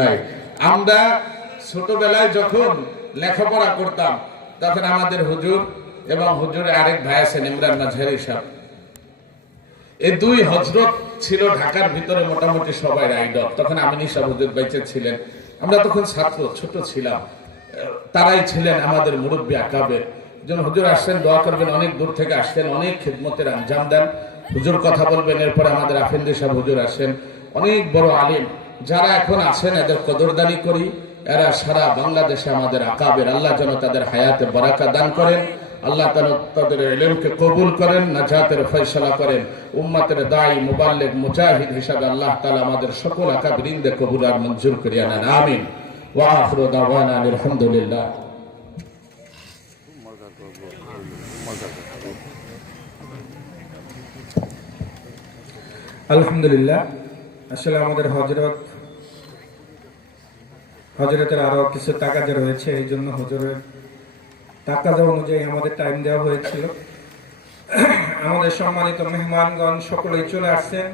নাই। আমরা ছোটবেলায় যখন লেখাপড়া করতাম তখন আমাদের হুজুর এবং হুজুরের আরেক ভাই আছেন ইমরান মাঝহারি সাহেব, এই দুই হযরত ছিল ঢাকার ভিতরে মোটামুটি সবাই আইডল। তখন আমিনী সাহেব হুজুর বেঁচে ছিলেন, আমরা তখন ছাত্র ছোট ছিলাম, তারাই ছিলেন আমাদের মুরব্বী আকাবের। যেন হুজুর আসছেন, দোয়া করবেন, অনেক দূর থেকে আসছেন, অনেক খিদমতের আঞ্জাম দেন। হুজুর কথা বলবেন, এরপরে আমাদের আফেন্দি সাহেব হুজুর আসেন, অনেক বড় আলিম। যারা এখন আছেন এদের কদরদানি করি, এরা সারা বাংলাদেশে আমাদের আকাবের। আল্লাহ যেন তাদের হায়াতে বারাকা দান করেন, আল্লাহ তাদের ইলমকে কবুল করেন, নাজাতের ফয়সালা করেন। উম্মতের দায়ী মুবাল্লিগ মুজাহিদ হিসাবে আল্লাহ তাআলা আমাদের সকল আকাবিরিনদের কবুল আর মঞ্জুর করিয়া নেন, আমিন। ওয়া আখিরু দাওয়ানা আলহামদুলিল্লাহ। আলহামদুলিল্লাহ। আসলে আমাদের হজরতের আরো কিছু তাকাজা রয়েছে, এই জন্য হজরের তাকাজা অনুযায়ী আমাদের টাইম দেওয়া হয়েছিল। আমাদের সম্মানিত মেহমানগণ সকলেই চলে আসছেন।